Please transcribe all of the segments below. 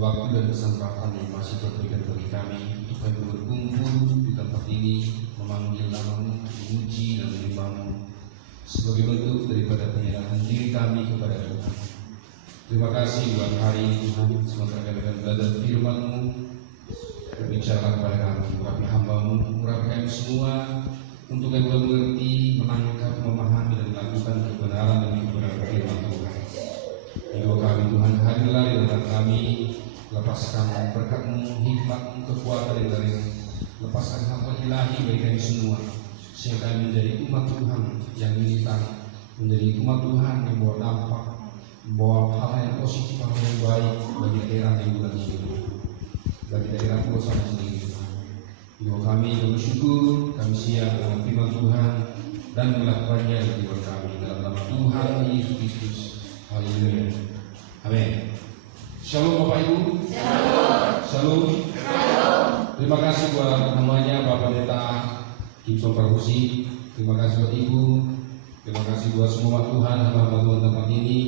waktu dan kesempatan yang masih terberikan bagi kami untuk kami berkumpul di tempat ini, memanggil nama-Mu, memuji dan menyembah-Mu sebagai bentuk daripada penyerahan diri kami kepada Tuhan. Terima kasih buat hari ini Tuhan, semoga kami akan belajar firman-Mu, berbicara kepada kami, urapi hamba-Mu, urapi kami semua, untuk kami boleh mengerti, menangkap, memahami dan melakukan kebenaran demi kebenaran firman Tuhan. Hidup kami Tuhan, hadirlah di dalam kami, lepaskan berkat-Mu, hikmat-Mu, kekuatan yang dari lepaskan hal ilahi bagi kami semua, sehingga kami menjadi umat Tuhan yang militan, menjadi umat Tuhan yang bawa dampak, membawa hal yang positif, hal yang baik bagi daerah yang bulan ini, bagi daerah Pulau Sama sendiri. Hidup kami bersyukur, kami siap dengan firman Tuhan dan melakukannya di hidup kami dalam nama Tuhan Yesus Kristus. Haleluya. Amin. Shalom Bapak Ibu. Shalom. Shalom. Shalom. Terima kasih buat namanya Bapak Pendeta Gibson Parhusi. Terima kasih buat Ibu. Terima kasih buat semua Tuhan, hamba-hamba Tuhan tempat ini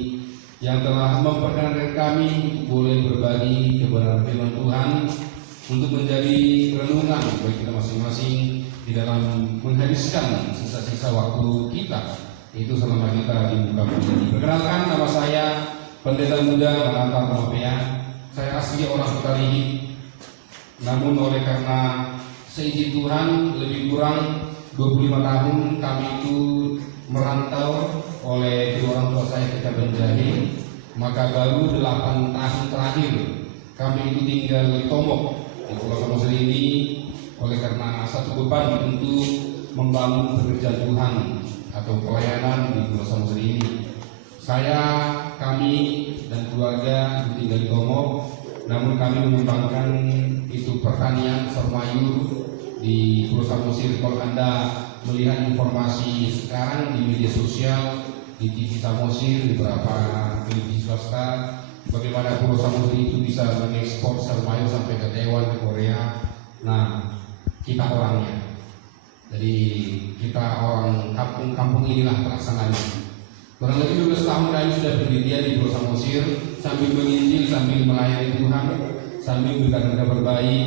yang telah memperkenankan kami boleh berbagi kebenaran firman Tuhan untuk menjadi renungan bagi kita masing-masing di dalam menghabiskan sisa-sisa waktu kita, itu selama kita di muka bumi ini. Perkenalkan, nama saya Pendeta Muda Mananta Mapea. Saya asli orang Kutaligi, namun oleh karena seizin Tuhan lebih kurang 25 tahun kami itu merantau oleh kedua orang tua saya ketika Benjahe, maka baru 8 tahun terakhir kami itu tinggal di Tombok di Pulau Samosir ini, oleh karena satu beban untuk membangun pekerjaan Tuhan atau pelayanan di Pulau Samosir ini. Kami dan keluarga tinggal di Tombok, namun kami mengembangkan itu pertanian sermayur di Pulau Samosir. Kalau Anda melihat informasi sekarang di media sosial, di TV Samosir, di beberapa televisi swasta, bagaimana Pulau Samosir itu bisa mengekspor sermayur sampai ke Taiwan, ke Korea. Nah, kita orangnya. Jadi kita orang kampung inilah pelaksananya. Kurang lebih 12 tahun kami sudah berdiri di Pulau Samosir, sambil menginjil, sambil melayani Tuhan, sambil memberikan kabar baik.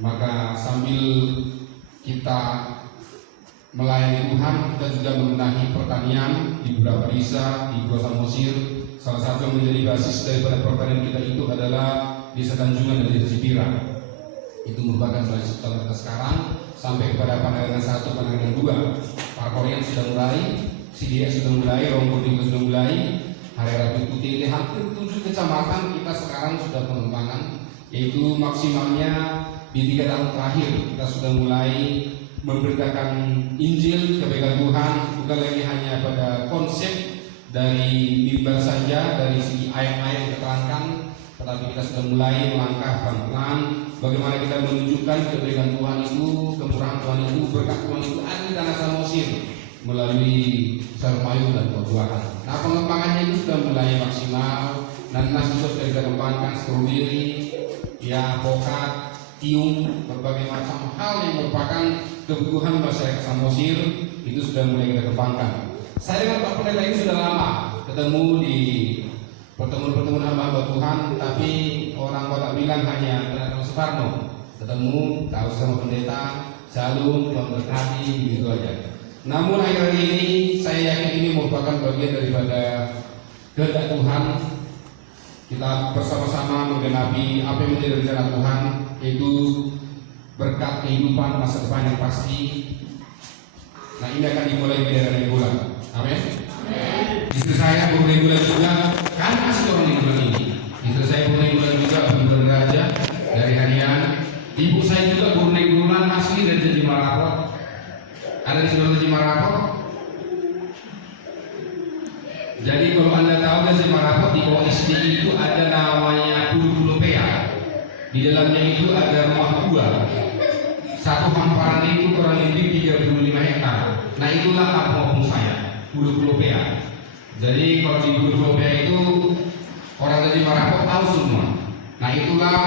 Maka sambil kita melayani Tuhan, kita juga menbenahi pertanian di beberapa desa di Pulau Samosir. Salah satu yang menjadi basis daripada pertanian kita itu adalah Desa Tanjungan dan Desa Cipira. Itu merupakan basis utama kita sekarang sampai kepada Pandangan 1, Pandangan 2. Parkorian sudah mulai, Sidia sudah mulai, Rompur sudah mulai, Hari Rabu Putih ini hampir 7 kecamatan kita sekarang sudah pengembangan, yaitu maksimalnya di 3 tahun terakhir kita sudah mulai memberitakan Injil kebaikan Tuhan, bukan lagi hanya pada konsep dari mimbar saja, dari segi ayat-ayat yang diterangkan, tetapi kita sudah mulai melangkah pelan-pelan bagaimana kita menunjukkan kebaikan Tuhan itu, kemurahan Tuhan itu, berkat Tuhan itu ada di tanah Samosir melalui sermayur dan buah-buahan. Nah, pengembangannya itu sudah mulai maksimal, nanas juga sudah kita kembangkan, stroberi, ya, pokat, tiung, berbagai macam hal yang merupakan kebutuhan masyarakat Samosir itu sudah mulai kita kembangkan. Saya dengan Pak Pendeta ini sudah lama ketemu di pertemuan-pertemuan hamba Tuhan, tapi orang kota bilang hanya Pendeta Soekarno ketemu, tahu sama pendeta, shalom, Tuhan berkati, begitu aja. Namun akhir-akhir ini saya yakin ini merupakan bagian daripada kehendak Tuhan. Kita bersama-sama menggenapi apa yang menjadi rencana Tuhan, yaitu berkat kehidupan masa depan yang pasti. Nah, ini akan dimulai dari bulan. Amin. Istri saya mulai bulan juga, kan masih orang bulan ini. Istri saya mulai bulan juga, bulan Raja dari harian. Ibu saya juga mulai bulan asli dari Janji Marapot. Ada di sebelah Janji Marapot. Jadi kalau Anda tahu Janji Marapot di bawah SD itu ada namanya Pulau Pea. Di dalamnya itu ada rumah buah. Satu hamparan itu kurang lebih 35 hektar. Nah, itulah kampung saya, Pulau Pea. Jadi kalau di Pulau Pea itu orang dari Marapok tahu semua. Nah, itulah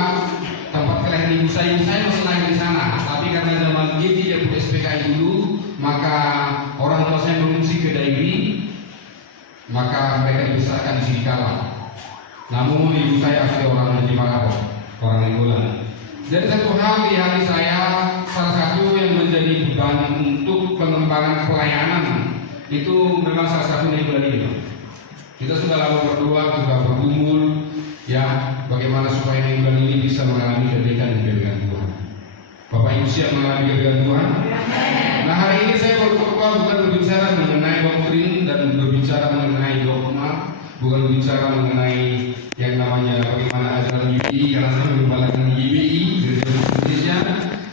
tempat kelahiran ibu saya. Ibu saya masih lahir di sana. Tapi karena zaman dia tidak punya SPKI dulu, maka orang tua saya mengungsi ke Dairi. Maka mereka dibesarkan di Singkawang. Namun ibu saya asli orang di Makassar, orang Nainggolan. Jadi satu hal di hati saya, salah satu yang menjadi beban untuk pengembangan pelayanan itu memang salah satu Nainggolan ini. Kita sudah lama berdoa, sudah bergumul, ya bagaimana supaya Nainggolan ini bisa mengalami kebaikan Tuhan. Bapak Ibu siap mengalami kebaikan Tuhan? Nah hari ini saya berkhotbah bukan berbicara mengenai doktrin dan berbicara mengenai dogma, bukan berbicara mengenai yang namanya bagaimana ajaran GBI, karena saya mengembalakan GBI dari Indonesia.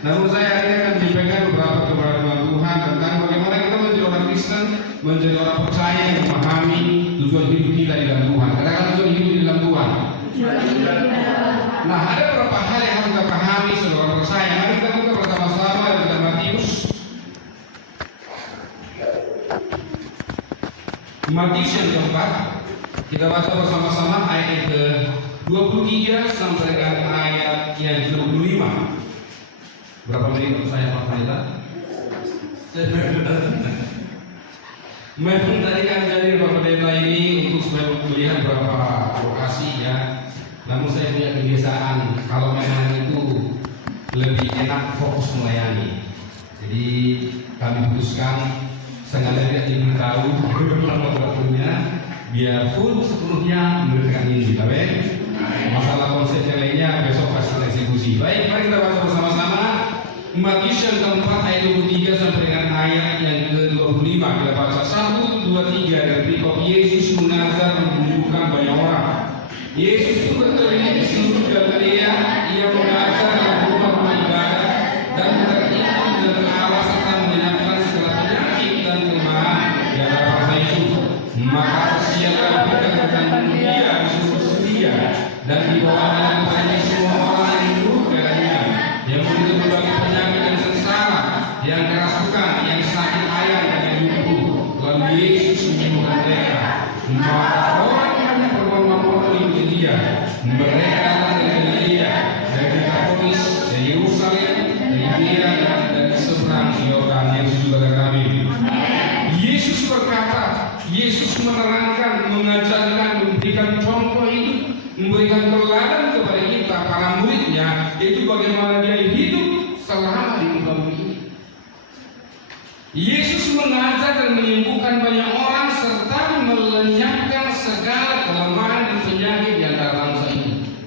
Namun saya hari ini akan menyampaikan beberapa kebenaran Tuhan tentang bagaimana kita menjadi orang Kristen, menjadi orang percaya yang memahami tujuan hidup kita di dalam Tuhan. Katakan tujuan hidup di dalam Tuhan. Nah ada beberapa hal yang harus kita pahami sebagai orang percaya. Mari kita buka bersama-sama dalam Matius yang keempat. Kita baca bersama-sama ayat yang ke-23 sampai dengan ayat yang ke-25. Berapa menit untuk saya Pak Faizal? Memang tadi kan jadi Bapak Pendeta ini untuk supaya melihat beberapa lokasi ya. Namun saya punya kebiasaan kalau memang itu lebih enak fokus melayani. Jadi kami putuskan sengaja tidak diberitahu waktunya biar full sepenuhnya memberikan ini, amin. Masalah konsep yang lainnya besok pasti eksekusi. Baik, mari kita baca bersama-sama Matius yang keempat ayat 23 sampai dengan ayat yang ke-25. Kita baca 1, 2, 3. Dari bab Yesus mengajar menyembuhkan banyak orang. Yesus itu berkeliling di seluruh Galilea, ia mengajar dalam rumah-rumah ibadah dan menginjil dan Allah serta menyenangkan segala penyakit dan kelemahan di antara bangsa itu. Maka siapkan mereka tentang dia di seluruh Syria dan dibawanya kepadanya semua orang yang buruk darahnya, yang begitu berbagai penyakit yang sengsara, yang kerasukan, yang sakit ayam dan yang lumpuh. Lalu Yesus menyembuhkan mereka. Maka orang banyak berbondong-bondong di dia. Mereka datang dari Galilea, dari Dekapolis, dari Yerusalem, dari Yudea dan dari seberang Yordan. Yesus juga kami. Yesus berkata, Yesus menerangkan, mengajarkan, memberikan contoh hidup, memberikan teladan kepada kita para muridnya, yaitu bagaimana dia hidup selama di muka bumi ini. Yesus mengajar dan menyembuhkan banyak orang serta melenyapkan segala kelemahan dan penyakit di antara bangsa ini.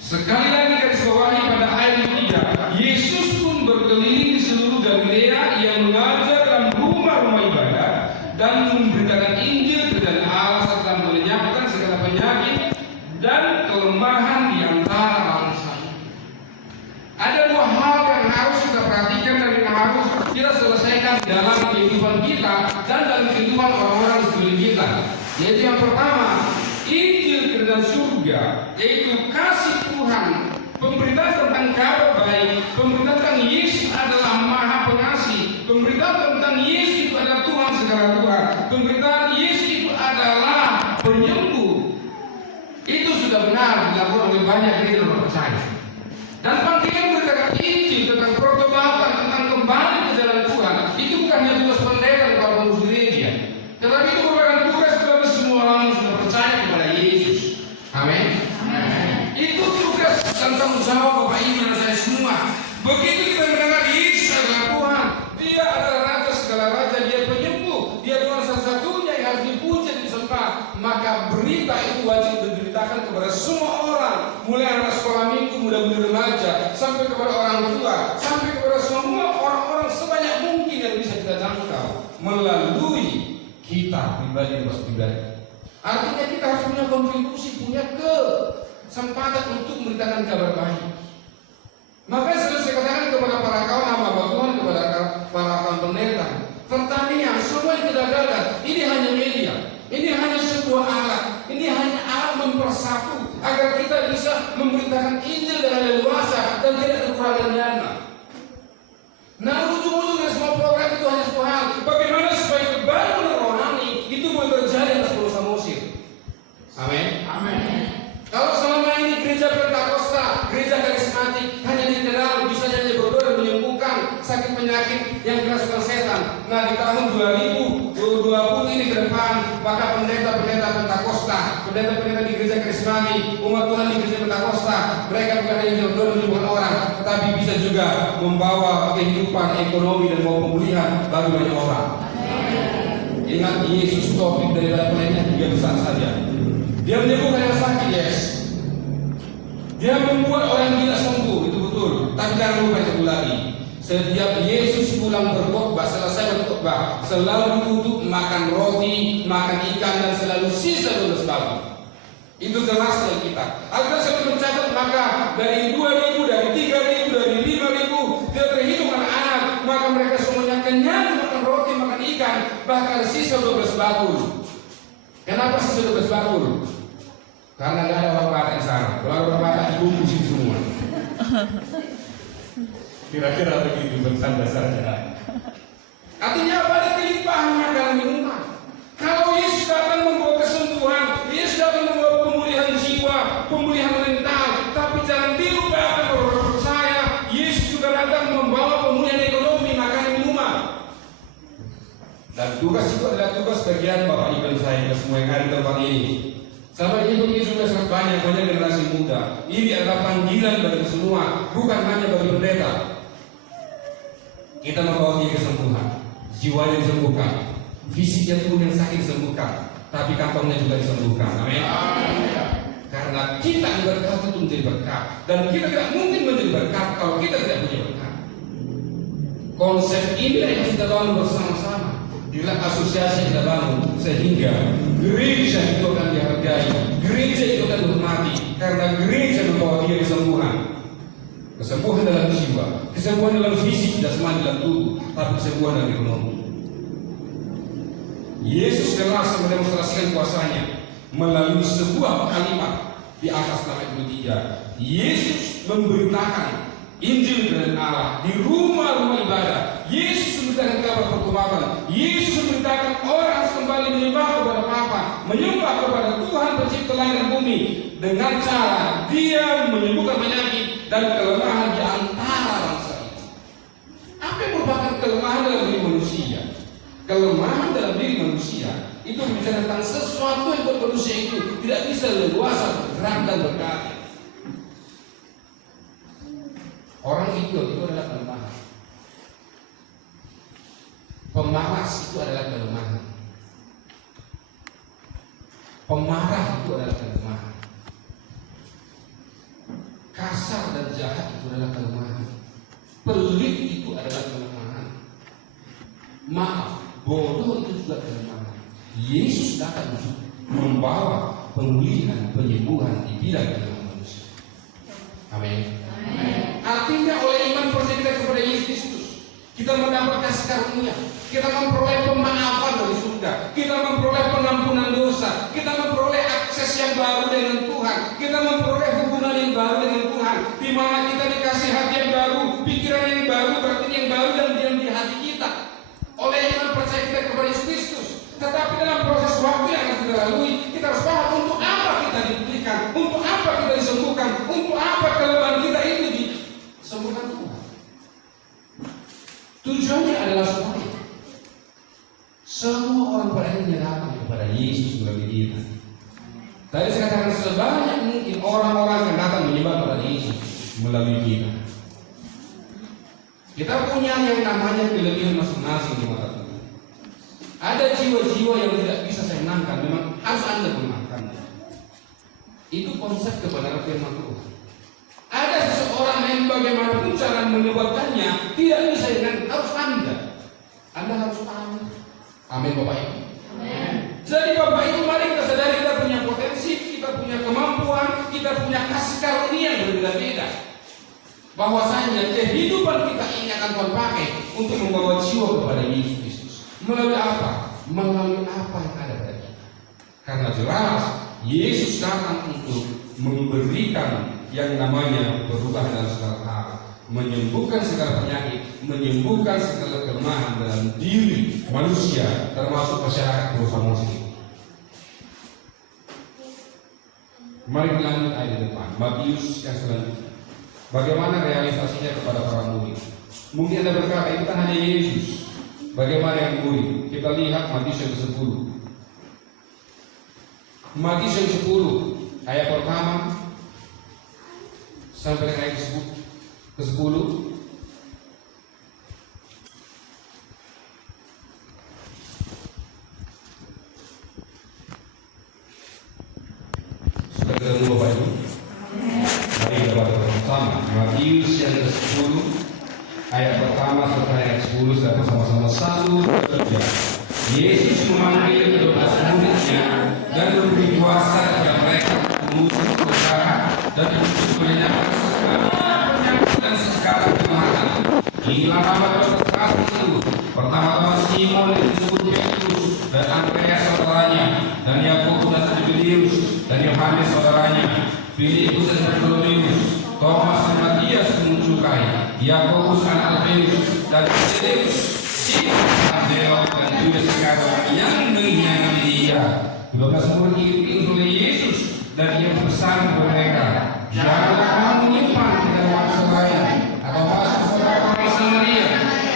Sekali lagi garis bawahi pada ayat 3, Yesus pun berkeliling di seluruh Galilea, ia mengajar dalam rumah-rumah ibadah dan memberitakan Injil dan Allah serta melenyapkan segala penyakit dan kelemahan di antara bangsa ini. Ada dua hal yang harus kita perhatikan dan yang harus kita selesaikan dalam kehidupan kita dan dalam kehidupan orang-orang sekeliling kita. Yaitu yang pertama, Injil kerajaan surga, yaitu kasih Tuhan, pemberitaan tentang kabar baik, pemberitaan tentang Yesus adalah Maha Pengasih, pemberitaan tentang Yesus itu adalah Tuhan segala Tuhan, pemberitaan Yesus itu adalah penyembuh. Itu sudah benar dilakukan oleh banyak gereja orang percaya. Dan panggilan memberitakan Injil tentang pertobatan, tentang kembali ke jalan Tuhan, itu bukan hanya tugas pendeta dan pengurus gereja, tetapi itu merupakan tugas bagi semua orang yang sudah percaya kepada Yesus. Amin. Itu tugas dan tanggung jawab Bapak Ibu dan saya semua. Begitu kita mendengar Yesus adalah Tuhan, Dia adalah Raja segala raja, Dia penyembuh, Dia Tuhan satu-satunya yang harus dipuji dan disembah, maka berita itu wajib diberitakan kepada semua orang, mulai anak sekolah minggu, muda-mudi remaja, sampai kepada orang tua, sampai kepada semua orang-orang sebanyak mungkin yang bisa kita jangkau melalui kita pribadi dan pribadi. Artinya kita harus punya kontribusi, punya kesempatan untuk memberitakan kabar baik. Makanya selalu saya katakan kepada para kawan hamba Tuhan, kepada para kawan pendeta, pertanian, semua yang kita gagal, ini hanya media, ini hanya sebuah alat, ini hanya alat mempersatu agar kita bisa memberitakan Injil dengan leluasa dan tidak kekurangan dana. Nah, ujung-ujung dari semua program itu hanya sebuah hal, bagaimana supaya kebangunan rohani itu boleh terjadi atas Pulau Samosir. Amin. Amin. Kalau selama ini gereja Pentakosta, gereja karismatik hanya dikenal bisa hanya berdoa dan menyembuhkan sakit penyakit yang kerasukan setan. Nah, di tahun 2020 ini ke depan, maka pendeta-pendeta Pentakosta, pendeta-pendeta di gereja karismatik karismatik, umat Tuhan di gereja Pentakosta, mereka bukan hanya menyembuhkan orang, tetapi bisa juga membawa kehidupan ekonomi dan membawa pemulihan bagi banyak orang. Ingat, Yesus topik daripada pelayanan juga besar saja. Dia menyembuhkan yang sakit, yes. Dia membuat orang gila sembuh, itu betul. Tapi jangan lupa itu lagi. Setiap Yesus pulang berkhotbah, selesai berkhotbah, selalu ditutup makan roti, makan ikan, dan selalu sisa 12 babi. Itu jelas dari kita. Alkitab selalu mencatat, maka dari 2.000, dari 3.000, dari 5.000 dia terhitung anak-anak, maka mereka semuanya kenyang makan roti, makan ikan, bahkan sisa 12 bakul. Kenapa sisa 12 bakul? Karena nggak ada orang Batak di sana. Kalau orang Batak dibungkusin semua. Kira-kira begitu bercanda saja. Artinya apa? Ada kelimpahan makanan minuman. Kalau Yesus datang membawa kesembuhan, Yesus datang membawa pemulihan jiwa, pemulihan mental, tapi jangan dilupakan orang percaya, Yesus juga datang membawa pemulihan ekonomi, makanan minuman. Dan tugas itu adalah tugas bagian Bapak Ibu saya semua yang ada di tempat ini. Sahabat hidup ini sudah sangat banyak generasi muda. Ini adalah panggilan bagi semua, bukan hanya bagi pendeta. Kita membawa dia kesembuhan, jiwanya disembuhkan, fisiknya pun yang sakit disembuhkan, tapi kantongnya juga disembuhkan. Amin. Karena kita berkat itu menjadi berkat, dan kita tidak mungkin menjadi berkat kalau kita tidak punya berkat. Konsep ini yang kita bangun bersama-sama. Inilah asosiasi kita bangun sehingga gereja itu akan dihargai, gereja itu akan dihormati, karena gereja membawa dia kesembuhan. Kesembuhan dalam jiwa, kesembuhan dalam fisik, jasmani dalam tubuh, tapi kesembuhan dalam ekonomi. Yesus jelas mendemonstrasikan kuasanya melalui sebuah kalimat di atas ayat 23. Yesus memberitakan Injil dari Allah di rumah-rumah ibadah. Yesus memberitakan kabar pertobatan. Yesus memberitakan orang harus kembali menyembah kepada Bapa, menyembah kepada Tuhan pencipta langit dan bumi, dengan cara dia menyembuhkan penyakit dan kelemahan di antara bangsa itu. Apa yang merupakan kelemahan dalam diri manusia? Kelemahan dalam diri manusia itu bicara tentang sesuatu yang buat manusia itu tidak bisa leluasa bergerak dan berkarya. Orang itu adalah kelemahan. Pemalas itu adalah kelemahan. Pemarah itu adalah kelemahan. Kasar dan jahat itu adalah kelemahan. Pelit itu adalah kelemahan. Maaf, bodoh itu juga kelemahan. Yesus datang untuk membawa pemulihan, penyembuhan di bidang kelemahan manusia. Amin. Artinya oleh iman percaya kita kepada Yesus Kristus, kita mendapat kasih karunia, kita memperoleh pemaafan dari surga, kita memperoleh pengampunan dosa, kita memperoleh akses yang baru dengan Tuhan, kita memperoleh hubungan yang baru dengan Tuhan, di mana kita dikasih hati yang baru, pikiran yang baru, batin yang baru, dan diam di hati kita. Oleh iman percaya kita kepada Yesus Kristus. Tetapi dalam proses waktu yang akan kita lalui, kita harus paham untuk apa kita diberikan, untuk apa kita disembuhkan, untuk apa kelemahan kita itu disembuhkan Tuhan. Tujuannya adalah supaya semua orang pada akhirnya datang kepada Yesus sebagai kita. Tadi saya katakan sebanyak mungkin orang-orang yang datang menyembah kepada Yesus melalui kita. Kita punya yang namanya kelebihan masing-masing di mata Tuhan. Ada jiwa-jiwa yang tidak bisa saya menangkan, memang harus Anda menangkannya. Itu konsep kebenaran firman Tuhan. Ada seseorang yang bagaimanapun cara menyebabkannya tidak bisa dengan harus Anda harus tahu. Amin Bapak Ibu. Amin. Jadi Bapak Ibu, mari kita sadari kita punya potensi, kita punya kemampuan, kita punya kasih karunia yang berbeda-beda. Bahwasanya kehidupan kita ini akan Tuhan pakai untuk membawa jiwa kepada Yesus Kristus. Melalui apa? Melalui apa yang ada pada kita. Karena jelas Yesus datang untuk memberikan yang namanya perubahan dalam segala hal, menyembuhkan segala penyakit, menyembuhkan segala kelemahan dalam diri manusia, termasuk masyarakat bersama sendiri. Mari lanjut ayat depan, Matius yang selanjutnya. Bagaimana realisasinya kepada para murid? Mungkin Anda berkata, itu kan hanya Yesus. Bagaimana yang murid? Kita lihat Matius yang ke-10. Matius yang 10 ayat pertama sampai dengan ayat ke-10. Sudah ketemu Bapak Ibu? Mari kita baca bersama Matius yang ke-10 ayat pertama sampai ayat 10. Sudah bersama-sama satu kerja. Yesus memanggil kedua muridnya dan memberi kuasa kepada mereka mengusir jahat dan untuk menyelamatkan segala penyakit dan segala kelemahan. Inilah nama kedua itu. Pertama-tama Simon yang disebut Petrus dan Andreas saudaranya, dan Yakobus dan Zebedius dan Yohanes saudaranya, Filipus dan Bartolomeus, Thomas dan Matias bin Cukai, Yakobus dan Alfeus dan Tadeus, Simon Abdel dan Judas Iskariot yang mengkhianati dia. 12 murid itu diutus oleh Yesus dan ia berpesan kepada mereka, janganlah kamu menyimpan pada bangsa lain atau masuk kepada orang Samaria,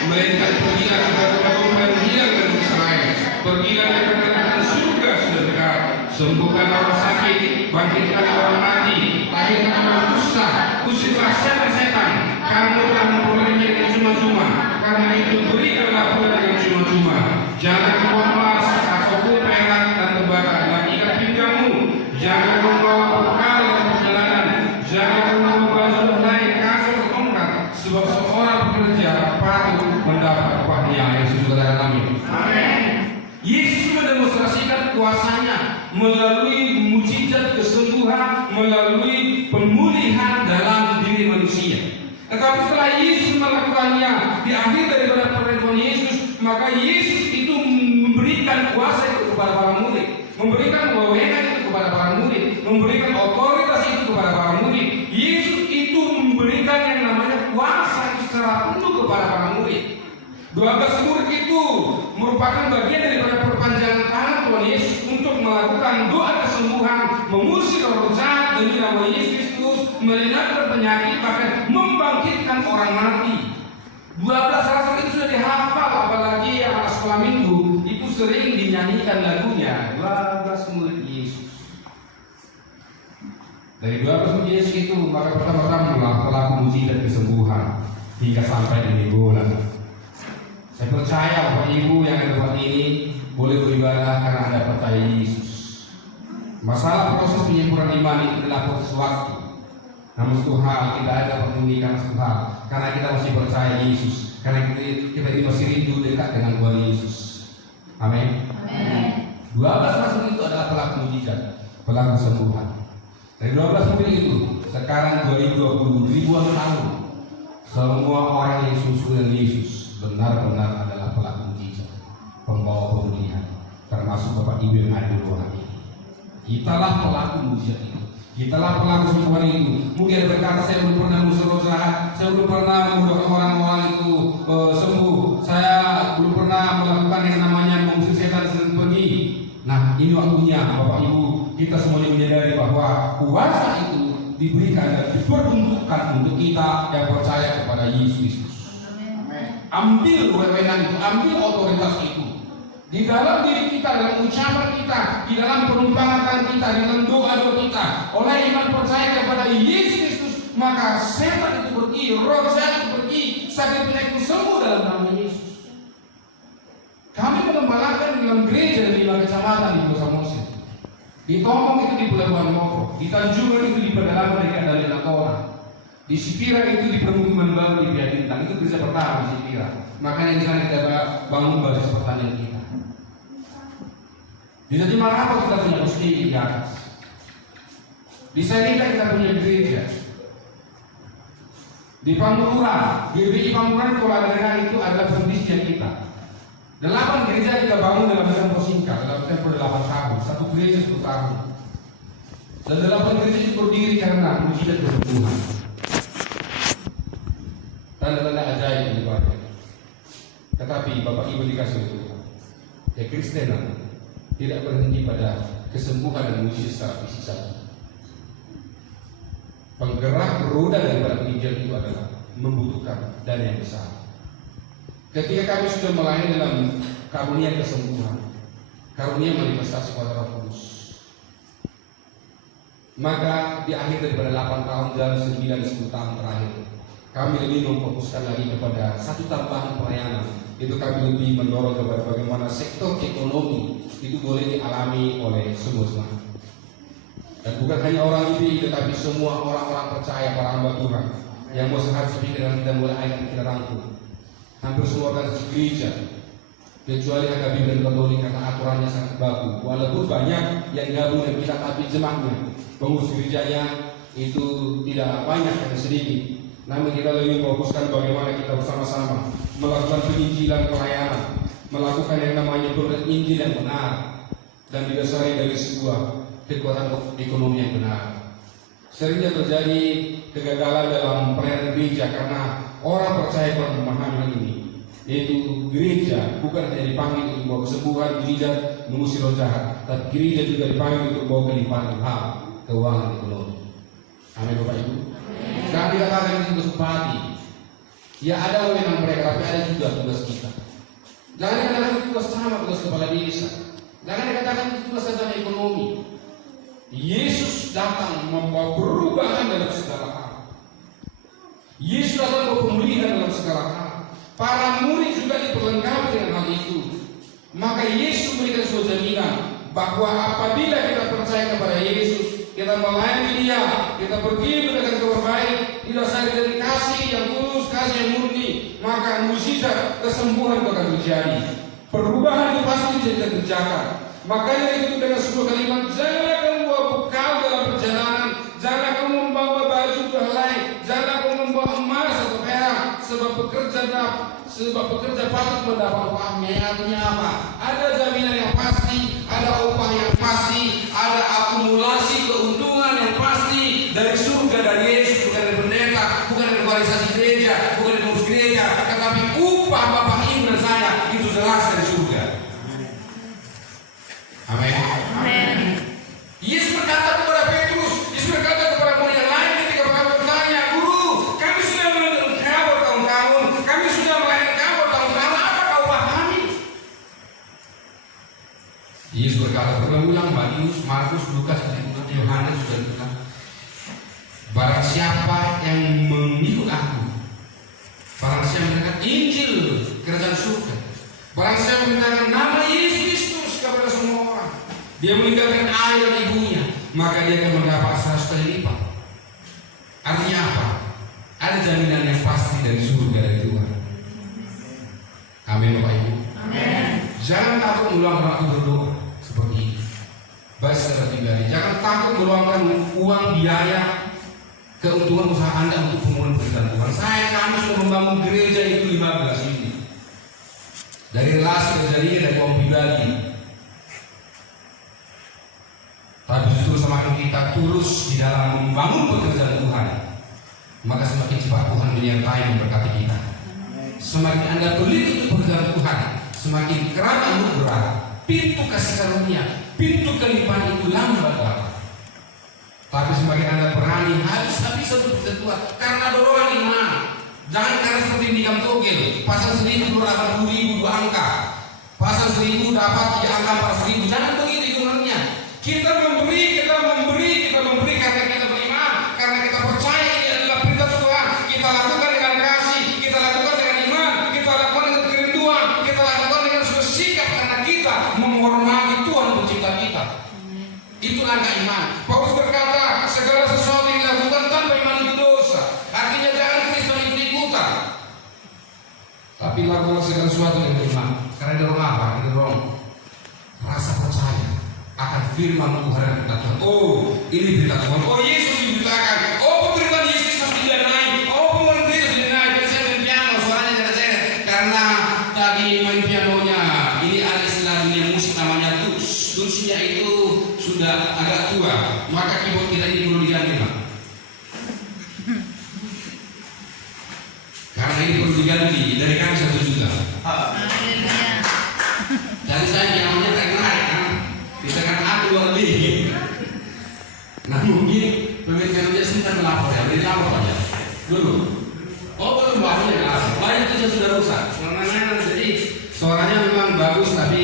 melainkan pergilah kepada kaum yang hilang dari Israel. Pergilah dan katakan surga sudah dekat. Sembuhkan orang sakit, bangkitkan orang mati, lahirkan orang kusta, usirlah setan-setan. Kamu telah memperolehnya dengan cuma-cuma, karena itu berikanlah pula dengan cuma-cuma. Jangan membawa emas ataupun perak dan tembaga dan ikat pinggangmu. Jangan membawa bekal dalam perjalanan. Jangan membawa baju lain, kasut atau tongkat, sebab seorang pekerja patut mendapat upahnya. Yesus katakan amin. Amin. Yesus mendemonstrasikan kuasanya melalui mujizat kesembuhan, melalui pemulihan dalam diri manusia. Tetapi setelah Yesus melakukannya di akhir daripada perintah Yesus, maka Yesus itu memberikan kuasa itu kepada para murid, memberikan wewenang itu kepada para murid, memberikan otoritas itu kepada para murid. Yesus itu memberikan yang namanya kuasa itu secara penuh kepada para murid. 12 murid itu merupakan bagian daripada perpanjangan tangan Tuhan Yesus untuk melakukan doa kesembuhan, mengusir roh jahat demi nama Yesus Kristus, menyelamatkan penyakit, bahkan membangkitkan orang mati. 12 rasul itu sudah dihafal, apalagi anak sekolah minggu itu sering dinyanyikan lagunya 12 murid Yesus. Dari 12 murid Yesus itu maka pertama-tama pelaku mujizat kesembuhan hingga sampai di bulan. Saya percaya Bapak Ibu yang ada tempat ini boleh beribadah karena Anda percaya Yesus. Masalah proses penyempurnaan iman itu adalah proses waktu. Namun satu hal kita ada pemulihan satu hal, karena kita masih percaya Yesus, karena kita ini masih rindu dekat dengan Tuhan Yesus. Amin. 12 rasul itu adalah pelaku mujizat, pelaku kesembuhan. Dari 12 murid itu, sekarang 2020 ribuan tahun, semua orang yang susu dengan Yesus benar-benar adalah pelaku mujizat, pembawa pemulihan, termasuk Bapak Ibu yang ada di ruangan ini. Kitalah pelaku mujizat itu, kitalah pelaku kesembuhan itu. Mungkin berkata, saya belum pernah mengusir roh jahat, saya belum pernah memudahkan orang-orang itu sembuh, saya belum pernah melakukan yang namanya mengusir setan dan pergi. Nah, ini waktunya Bapak Ibu kita semuanya menyadari bahwa kuasa itu diberikan dan diperuntukkan untuk kita yang percaya kepada Yesus Kristus. Ambil wewenang itu, ambil otoritas itu di dalam diri kita, dalam ucapan kita, di dalam penumpangatan kita, di dalam doa-doa kita. Oleh iman percaya kepada Yesus Kristus, maka setan itu pergi, roh jahat itu pergi, sakit penyakit sembuh dalam nama Yesus. Kami mengembalakan di dalam gereja di 5 kecamatan di Pulau Samosir. Di Tomong itu di Pelabuhan Moko, di Tanjungan itu di pedalaman dekat dari Lakona. Di Sipira itu di permukiman baru di Pia Bintang, itu gereja pertama di Sipira. Makanya di sana kita bangun basis pertanian kita. Di Jati Marapa kita punya poski di atas. Di Selika kita punya gereja. Di Pamururan, GBI Pamururan Koladenan itu adalah pembisnya kita. 8 gereja kita bangun dalam tempo singkat, dalam tempo 8 tahun. Satu gereja 1 tahun. Dan 8 gereja itu berdiri karena mujizat kesembuhan. Tanda-tanda ajaib di bawah. Tetapi Bapak Ibu dikasih Tuhan, kekristenan tidak berhenti pada kesembuhan dan mujizat secara fisik saja. Penggerak roda daripada penginjilan itu adalah membutuhkan dana yang besar. Ketika kami sudah melayani dalam karunia kesembuhan, karunia manifestasi kuasa Roh Kudus, Maka di akhir daripada 8 tahun dan 9-10 tahun terakhir, kami lebih memfokuskan lagi kepada satu tambahan pelayanan. Itu kami lebih mendorong kepada bagaimana sektor ekonomi itu boleh dialami oleh semua jemaat. Dan bukan hanya orang ini, tetapi semua orang-orang percaya, para hamba Tuhan yang mau sehat pikiran kita mulai ayat kita rangkum. Hampir semua organisasi gereja, kecuali HKBP dan Katolik karena aturannya sangat baku. Walaupun banyak yang gabung dengan kita, tapi jemaatnya, pengurus gerejanya itu tidak banyak, yang sedikit. Namun kita lebih fokuskan bagaimana kita bersama-sama melakukan penginjilan pelayanan, melakukan yang namanya program Injil yang benar, dan didasari dari sebuah kekuatan ekonomi yang benar. Seringnya terjadi kegagalan dalam pelayanan gereja karena orang percaya kurang memahami hal ini, yaitu gereja bukan hanya dipanggil untuk membawa kesembuhan, mujizat, mengusir roh jahat, tapi gereja juga dipanggil untuk membawa kelimpahan hal keuangan ekonomi. Amin Bapak Ibu. Jangan dikatakan itu tugas bupati. Ya ada wewenang mereka, tapi ada juga tugas kita. Jangan dikatakan itu tugas sama, tugas kepala desa. Jangan dikatakan itu tugas saja ekonomi. Yesus datang membawa perubahan dalam segala hal. Yesus datang membawa pemulihan dalam segala hal. Para murid juga diperlengkapi dengan hal itu. Maka Yesus memberikan sebuah jaminan bahwa apabila kita percaya kepada Yesus, kita melayani Dia, kita pergi dengan kabar baik, didasari dari kasih yang tulus, kasih yang murni, maka mukjizat kesembuhan itu akan terjadi. Perubahan itu pasti bisa kita kerjakan. Makanya itu dengan sebuah kalimat, janganlah kamu membawa bekal dalam perjalanan, janganlah kamu membawa baju helai, janganlah kamu membawa emas atau perak, sebab pekerja patut mendapat upahnya. Artinya apa? Ada jaminan yang pasti, ada upah yang pasti, ada akumulasi keuntungan yang pasti dari surga, dari Yesus, bukan dari pendeta, bukan dari organisasi gereja, bukan dari pengurus gereja, tetapi upah Bapak Ibu dan saya itu jelas dari surga. Amin. Amin. Yesus berkata kepada Petrus, Yesus berkata kepada murid yang lain ketika mereka bertanya, Guru, kami sudah melayani Engkau bertahun-tahun, kami sudah melayani Engkau bertahun-tahun, apakah upah kami? Yesus berkata berulang-ulang, Matius, Markus, Lukas, Yohanes sudah berkata, barang siapa yang mengikut aku, barang siapa mendengar Injil kerajaan surga, barang siapa mendengar nama Yesus Kristus kepada semua orang, dia meninggalkan ayah dan ibunya, maka dia akan mendapat 100 kali lipat. Artinya apa? Ada jaminan yang pasti dari surga, dari Tuhan. Amin Bapak Ibu. Amin. Jangan takut meluangkan waktu berdoa seperti ini. Baik secara pribadi, jangan takut meluangkan uang biaya keuntungan usaha Anda untuk pemulihan pekerjaan Tuhan. Kami sudah membangun gereja itu 15 ini. Dari relasi terjadinya dari uang pribadi. Tapi justru semakin kita tulus di dalam membangun pekerjaan Tuhan, maka semakin cepat Tuhan menyertai memberkati kita. Semakin Anda peliti untuk pekerjaan Tuhan, semakin keras anugerah, pintu kasih karunia, pintu kelimpahan itu lambat datang. Tapi semakin Anda berani habis-habisan untuk pekerjaan Tuhan karena dorongan iman. Jangan karena seperti nikam togel, pasal 1000 dapat 10.000 2 angka, pasal 1000 dapat 3 angka 4.000. Jangan begitu hitungannya. Kita memberi karena kita beriman, karena kita percaya ini adalah perintah Tuhan. Kita lakukan dengan kasih, kita lakukan dengan iman, kita lakukan dengan kerinduan, kita lakukan dengan sebuah sikap karena kita menghormati Tuhan pencipta kita. Itu langkah iman. Paulus berkata, segala sesuatu yang dilakukan tanpa iman itu dosa. Artinya jangan Kristen ikut-ikutan, tapi lakukan segala sesuatu yang beriman. Karena dorong apa? Dorong rasa percaya akan firman Tuhan yang kita Tuhan. Oh, ini berita Tuhan. Oh, Yesus diberitakan. Oh, pemberitaan Yesus harus didanai. Oh, pemberitaan Yesus didanai. Jadi saya main piano, suaranya jelas-jelas. Karena tadi main pianonya, ini ada istilah dunia musik namanya tuts. Tutsnya itu sudah agak tua. Maka keyboard kita ini perlu diganti, Pak. Karena ini perlu diganti. Dari kami 1 juta. Haleluya. Jadi saya pianonya tak naik kan. Kita kan aku lebih. Nah mungkin pemimpin dia sedang melapor ya, beri lapor aja dulu. Oh belum bahunya nggak, banyak itu sudah rusak. Karena jadi suaranya memang bagus tapi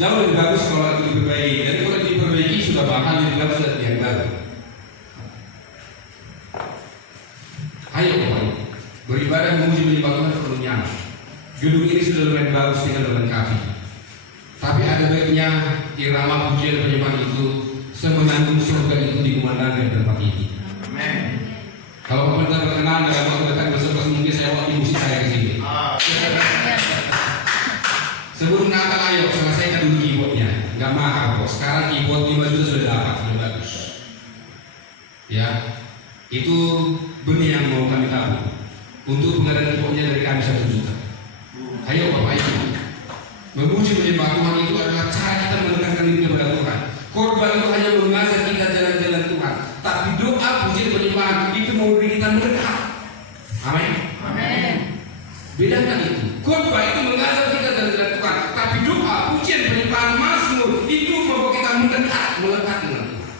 jauh lebih bagus kalau itu diperbaiki. Jadi kalau diperbaiki sudah bakal lebih bagus dari yang baru. Ayo Bapak Ibu, beribadah memuji menyembah Tuhan perlu nyaman. Gedung ini sudah lumayan bagus tinggal dilengkapi. Tapi ada baiknya irama pujian penyembahan itu semenanggung surga itu dikumandangkan di tempat ini. Amin. Kalau pemerintah berkenan dalam waktu dekat besok mungkin saya waktu musik saya ke sini. Sebelum Natal ayo selesaikan dulu keyboardnya. Nggak mahal kok. Sekarang keyboard 5 juta sudah dapat, sudah bagus. Ya, itu benih yang mau kami tabung. Untuk pengadaan keyboardnya dari kami 1 juta. Ayo Bapak Ibu, memuji menyembah Tuhan itu adalah cara kita mendekatkan diri kepada Tuhan. Korban itu hanya mengajar kita jalan-jalan Tuhan, tapi doa pujian penyembahan itu memberi kita mendekat. Amin. Amin. Bedakan itu. Khotbah itu mengajar kita jalan-jalan Tuhan, tapi doa pujian penyembahan Mazmur itu membawa kita mendekat, melekat dengan Tuhan.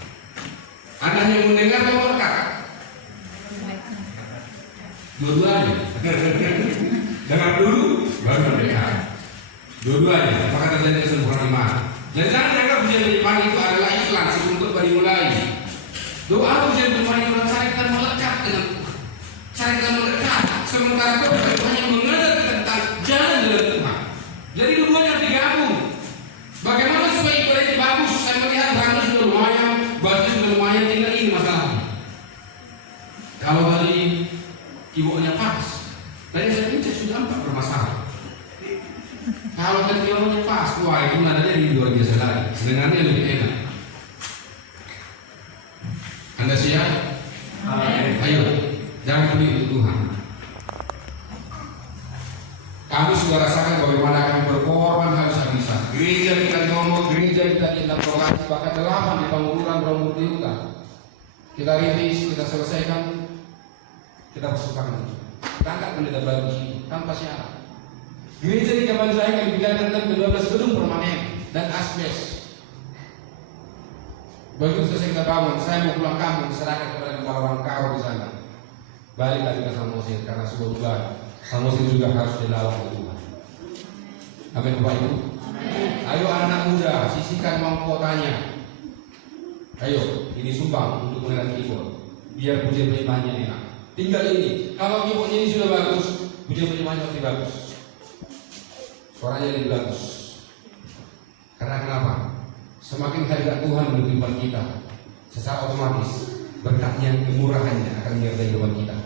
Anda hanya mendengar atau melekat? Dua-duanya. Dengar dulu, baru mendekat. Dua-duanya, apakah terjadi kesempurnaan iman? Dan jangan anggap pujian penyembahan itu adalah iklan sebelum khotbah dimulai. Doa pujian penyembahan itu adalah cara kita melekat dengan Tuhan, cara kita mendekat. Sementara khotbah itu hanya mengajar kita tentang jalan-jalan Tuhan. Jadi dua-duanya harus digabung. Bagaimana supaya ibadah ini bagus? Saya melihat drama sudah lumayan, baju sudah lumayan, tinggal ini masalahnya. Kalau tadi keyboardnya pas, tadi saya pencet sudah 4 bermasalah. Kalau keyboardnya pas, wah itu nadanya lebih luar biasa lagi. Dengannya lebih enak. Anda siap? Ayo, jangan beli untuk Tuhan. Kami sudah rasakan bagaimana kami berkorban habis-habisan. Gereja kita di Lombok, gereja kita di enam lokasi, bahkan 8 di Pangururan, Rombok di Hutan. Kita rilis, kita selesaikan, kita persembahkan itu. Kita angkat pendeta baru di sini tanpa syarat. Gereja di Kaban Jaya kami bidangkan ke 12 gedung permanen dan asbes. Begitu selesai kita bangun, saya mau pulang kampung, serahkan kepada kepala orang karo di sana. Balik lagi ke Samosir karena sebuah bulan. Samosir juga harus dilawat oleh Tuhan. Amin Bapak Ibu. Ayo anak muda, sisihkan uang kuotanya. Ayo, ini sumbang untuk mengenal keyboard. Biar pujian penyembahannya enak. Tinggal ini, kalau keyboardnya ini sudah bagus, pujian penyembahannya pasti bagus. Suaranya lebih bagus. Karena kenapa? Semakin hadirat Tuhan menimpa kita, secara otomatis berkatnya, kemurahannya akan menyertai kehidupan kita.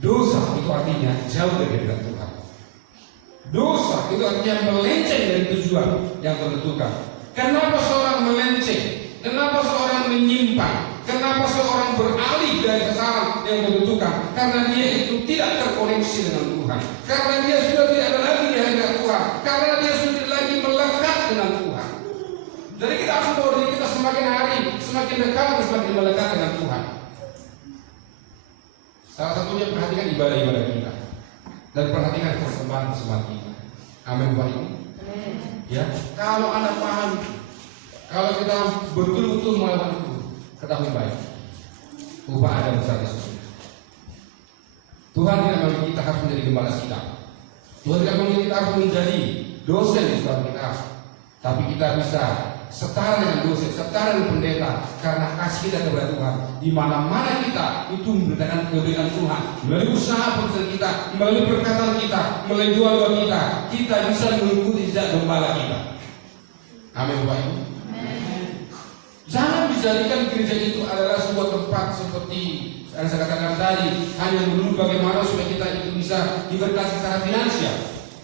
Dosa itu artinya jauh dari hadirat Tuhan. Dosa itu artinya melenceng dari tujuan yang tertentukan. Kenapa seorang melenceng? Kenapa seorang menyimpang? Kenapa seorang beralih dari sasaran yang tertentukan? Karena dia itu tidak terkoneksi dengan Tuhan. Karena dia sudah tidak ada lagi di hadirat Tuhan. Karena dia sudah tidak lagi melekat dengan Tuhan. Jadi kita harus membawa diri kita semakin hari semakin dekat dan semakin melekat dengan Tuhan. Salah satunya perhatikan ibadah-ibadah kita dan perhatikan persembahan-persembahan kita. Amin Bapak Ibu. Ya, kalau Anda paham, kalau kita betul-betul melakukan itu, ketahui baik, upah ada besar di surga. Tuhan tidak mau kita harus menjadi gembala kita. Tuhan tidak mau kita harus menjadi dosen di sekolah kita, tapi kita bisa setara dengan dosen, setara dengan pendeta, karena kasih kita kepada Tuhan. Di mana-mana kita itu memberitakan kebaikan Tuhan melalui usaha pekerjaan kita, melalui perkataan kita, melalui doa-doa kita, kita bisa mengikuti jejak gembala kita. Amin Bapak Ibu. Jangan dijadikan gereja itu adalah sebuah tempat seperti yang saya katakan tadi, hanya menunggu bagaimana supaya kita itu bisa diberkati secara finansial.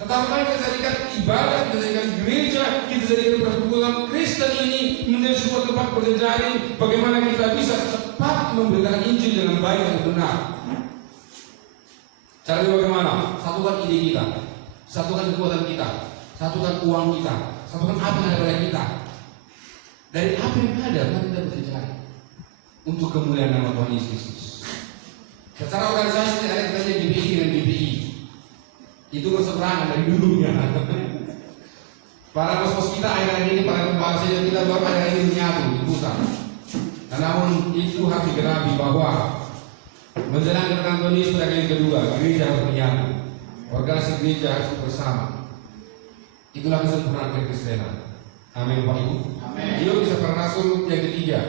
Tetapi mari kita jadikan ibadah, kita jadikan gereja, kita jadikan perkumpulan Kristen ini menjadi sebuah tempat berjejaring. Bagaimana kita bisa cepat memberitakan Injil dengan baik dan benar. Caranya bagaimana? Satukan ide kita, satukan kekuatan kita, satukan uang kita, satukan apa yang ada pada kita. Dari apa yang ada, mari kita berjejaring untuk kemuliaan nama Tuhan Yesus Kristus. Secara organisasi ada kita GBI dengan GBI. Itu berseberangan dari dulunya. Para bos kita akhir-akhir ini, para kepala saja kita baru akhir ini menyatu di pusat. Dan namun itu harus digenapi bahwa menjalankan kantor ini sudah yang kedua, gereja harus menyatu, organisasi gereja harus bersama. Itulah kesempurnaan kekristenan. Amin Bapak Ibu. Amin. Yuk kita Rasul yang ketiga.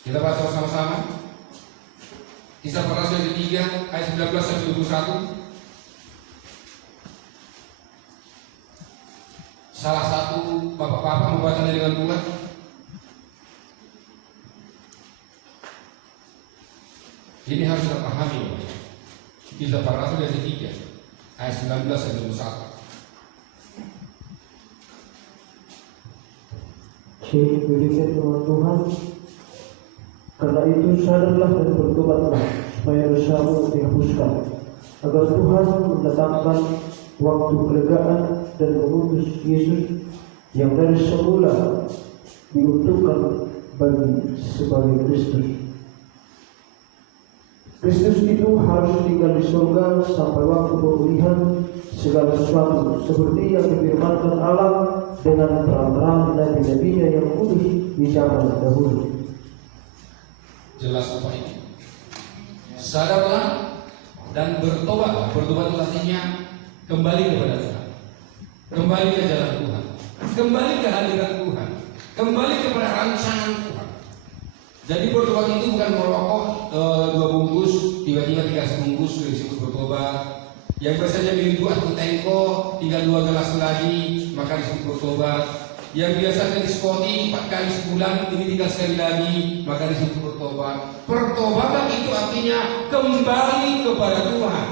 Kita baca bersama-sama. Kisah Para Rasul yang ketiga ayat 19 sampai 21. Salah satu bapak-bapak membacanya dengan bulat. Ini harus kita pahami. Kisah Para Rasul yang ketiga ayat 19 sampai 21. Demikian firman Tuhan. Karena itu sadarlah dan bertobatlah supaya dosamu dihapuskan, agar Tuhan mendatangkan waktu kelegaan dan mengutus Yesus yang dari semula diuntukkan bagi sebagai Kristus. Kristus itu harus tinggal di surga sampai waktu pemulihan segala sesuatu, seperti yang difirmankan Allah dengan terang-terang nabi-nabinya yang kudus di zaman dahulu. Jelas apa ini? Sadarlah dan bertobat. Bertobat itu artinya kembali kepada Tuhan, kembali ke jalan Tuhan, kembali ke hadirat Tuhan, kembali kepada rancangan Tuhan. Jadi bertobat itu bukan merokok 2 bungkus, tiba-tiba dikasih bungkus disebut bertobat. Yang biasanya minum 2 atau tengko, tinggal 2 gelas lagi, maka disebut bertobat. Yang biasanya diskoti 4 kali sebulan, ini tinggal sekali lagi, maka disebut bertobat. Pertobatan itu artinya kembali kepada Tuhan,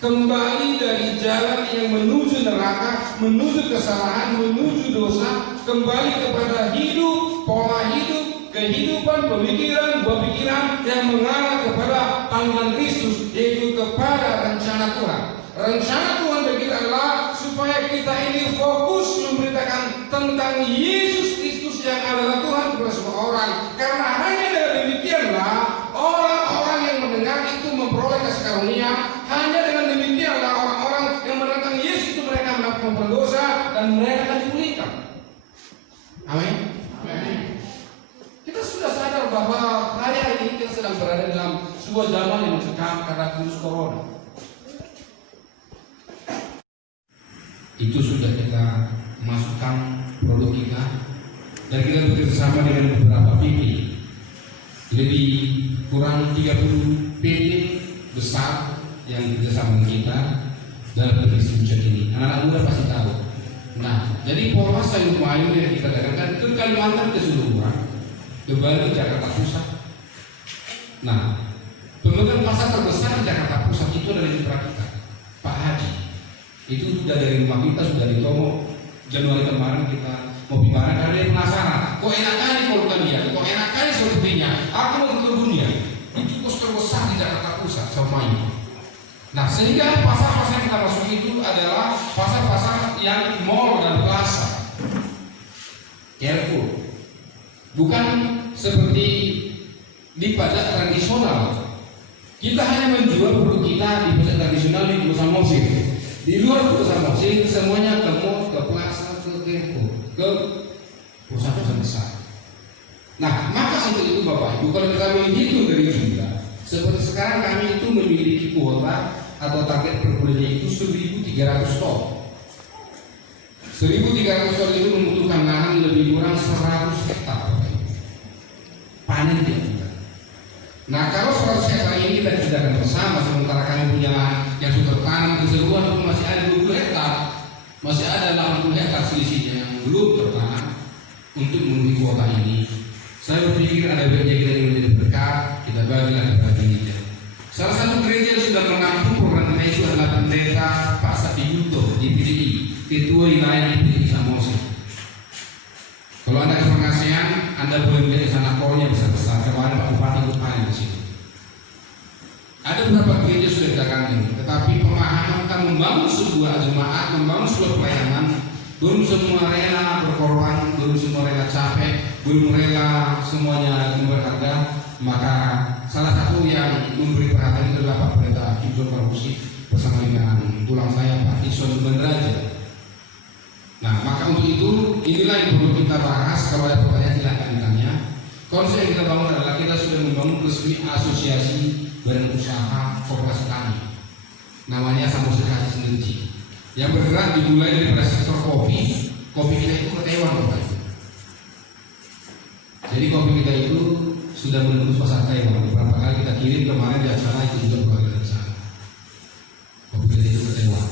kembali dari jalan yang menuju neraka, menuju kesalahan, menuju dosa, kembali kepada hidup, pola hidup, kehidupan, pemikiran, buah pikiran yang mengarah kepada panggilan Kristus, yaitu kepada rencana Tuhan. Rencana Tuhan bagi kita adalah supaya kita ini fokus memberitakan tentang Yesus Kristus yang adalah Tuhan kepada semua orang. Karena hanya dengan demikianlah orang-orang yang mendengar itu memperoleh kasih karunia. Hanya dengan demikianlah orang-orang yang menentang Yesus itu mereka mendapatkan pendosa dan mereka akan dipulihkan. Amin. Amin. Kita sudah sadar bahwa hari ini kita sedang berada dalam sebuah zaman yang mencekam karena virus corona. Itu sudah kita masukkan produk kita dan kita bekerjasama dengan beberapa PP, lebih kurang 30 PP besar yang bekerjasama dengan kita dalam pendistribusian ini. Anak-anak muda pasti tahu. Nah, jadi pola sayur mayur yang kita dagangkan ke Kalimantan keseluruhan, ke Bali, Jakarta Pusat. Nah, pemegang pasar terbesar di Jakarta Pusat itu adalah mitra kita, Pak Haji. Itu sudah dari rumah kita, sudah di Tomo. Januari kemarin kita ngopi bareng karena dia penasaran. Kok enak kali kalau kalian, kok enak kali sepertinya. Aku mau ke kebunnya. Itu kos terbesar di Jakarta Pusat, sama ini. Nah, sehingga pasar-pasar yang kita masuk itu adalah pasar-pasar yang mall dan plaza. Careful. Bukan seperti di pasar tradisional. Kita hanya menjual produk kita di pasar tradisional di Pulau Samosir. Di luar Pulau Samosir semuanya ke mall, ke plaza, ke Carrefour, ke pusat-pusat besar. Nah, maka untuk itu Bapak Ibu, kalau kita menghitung dari jumlah, seperti sekarang kami itu memiliki kuota atau target per bulannya itu 1.300 ton. 1.300 ton itu membutuhkan lahan lebih kurang 100 hektar. Panen tiap bulan. Nah, kalau 100 hektar ini kita kerjakan bersama, sementara kami punya lahan yang sudah tertanam keseluruhan pun masih ada 20 hektar, masih ada 80 hektar selisihnya yang belum tertanam untuk memenuhi kuota ini. Saya berpikir ada baiknya kita ini menjadi berkat, kita bagilah kepada gereja. Salah satu gereja yang sudah menampung program ini itu adalah pendeta Pak Sapiyuto di PDI, ketua wilayah PDI Samosir. Kalau Anda ke pengasihan, Anda boleh melihat di sana kolnya besar-besar. Kalau ada Pak Bupati Bupati di situ. Ada beberapa gereja sudah kita ganti, tetapi pemahaman kita membangun sebuah jemaat, membangun sebuah pelayanan, belum semua rela berkorban, belum semua rela capek, belum rela semuanya berharga. Maka salah satu yang memberi perhatian itu adalah Pak Pendeta Kimson Parusi bersama dengan tulang saya Pak Ison Benderaja. Nah, maka untuk itu inilah yang perlu kita bahas. Kalau ada pertanyaan silahkan ditanya. Konsep yang kita bangun adalah kita sudah membangun resmi asosiasi badan usaha koperasi tani. Namanya Samosir Kasih Sinergi. Yang bergerak dimulai dari sektor kopi. Kopi kita itu ke Taiwan, Bapak. Jadi kopi kita itu sudah menembus pasar Taiwan. Beberapa kali kita kirim kemarin di acara itu juga keluarga dari sana. Kalau kita itu ke Taiwan.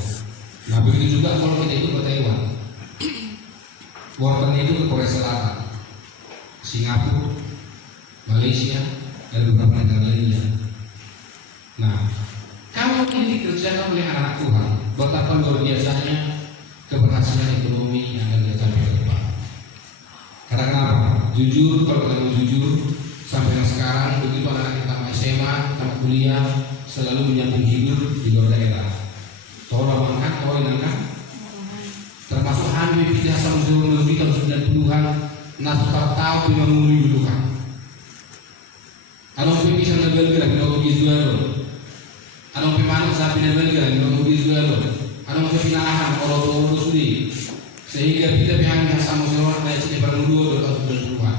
Nah begitu juga kalau kita itu ke Taiwan, workernya itu ke Korea Selatan, Singapura, Malaysia, dan beberapa negara lainnya. Nah, kalau ini dikerjakan oleh anak Tuhan, betapa luar biasanya keberhasilan ekonomi yang akan kita capai ke depan. Karena kenapa? Jujur, kalau kita mau jujur, sampai yang sekarang begitu anak-anak kita SMA, tamat kuliah, selalu menyambung hidup di luar daerah. Tolong makan, tolong makan. Termasuk hamil pindah sama seluruh negeri tahun 90-an, nasab tahu memang dulu kan. Anong pipis ang nagalgal, pinag-ubis galo. Anong pimanok sa pinagalgal, pinag-ubis galo. Anong sa pinahan, oro-oro sudi. Sehingga kita bihang sama seorang na sini bermudu atau berbuat.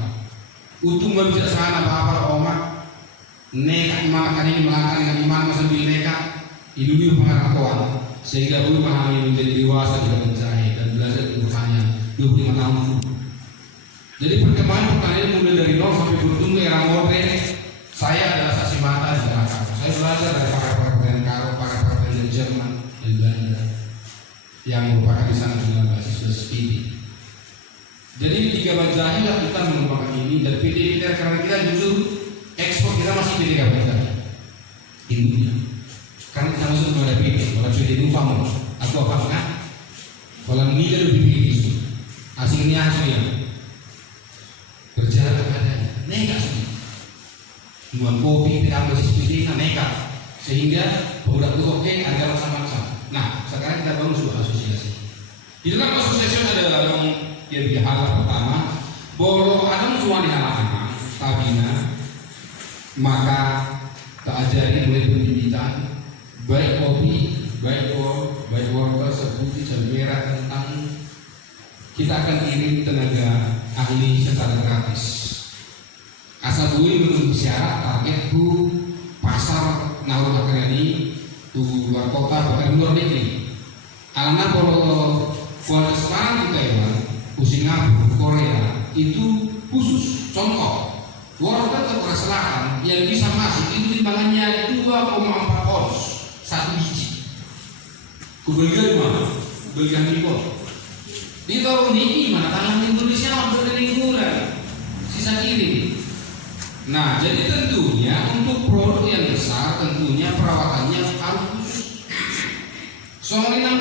Utung bisa sana apa omak. Nekat iman kanini melangkah dengan iman sambil nekat. Hidup pengetahuan sehingga boleh memahami menjadi dewasa juga menjahit dan belajar kebutuhannya 25 tahun. Jadi perkembangan pertanian mulai dari nol sampai beruntung ke era modern. Saya adalah saksi mata di belakang. Saya belajar dari para petani karo, para petani Jerman dan Belanda yang merupakan di sana dengan basis studi. Jadi di Gabah Jahil kita mengembangkan ini dan PD kita karena kita justru ekspor kita masih PD Gabah Jahil Indonesia. Karena kita masuk kepada PD, pada PD Numpang, aku apa enggak? Kalau ini lebih PD itu, asingnya aslinya berjalan ada nekat sih. Buat kopi tidak basis PD nekat, sehingga produk itu oke, harga macam-macam. Nah, sekarang kita bangun sebuah asosiasi. Di dalam asosiasi ada yang hal pertama, bahwa ada semua di halaman tabina, maka tak ajari mulai pembibitan, baik kopi, baik wortel, seperti merah tentang kita akan kirim tenaga ahli secara gratis. Asal bui belum syarat target bu pasar naur ini luar kota bahkan luar negeri. Alana kalau sekarang di Taiwan, Singapura, Korea itu khusus contoh wortel ke Korea Selatan yang bisa masuk itu timbangannya 2,4 ons satu biji. Kubelian mana? Belian impor. Di tahun ini mana tanah Indonesia hampir dari bulan sisa kirim. Nah, jadi tentunya untuk produk yang besar tentunya perawatannya harus khusus. Soalnya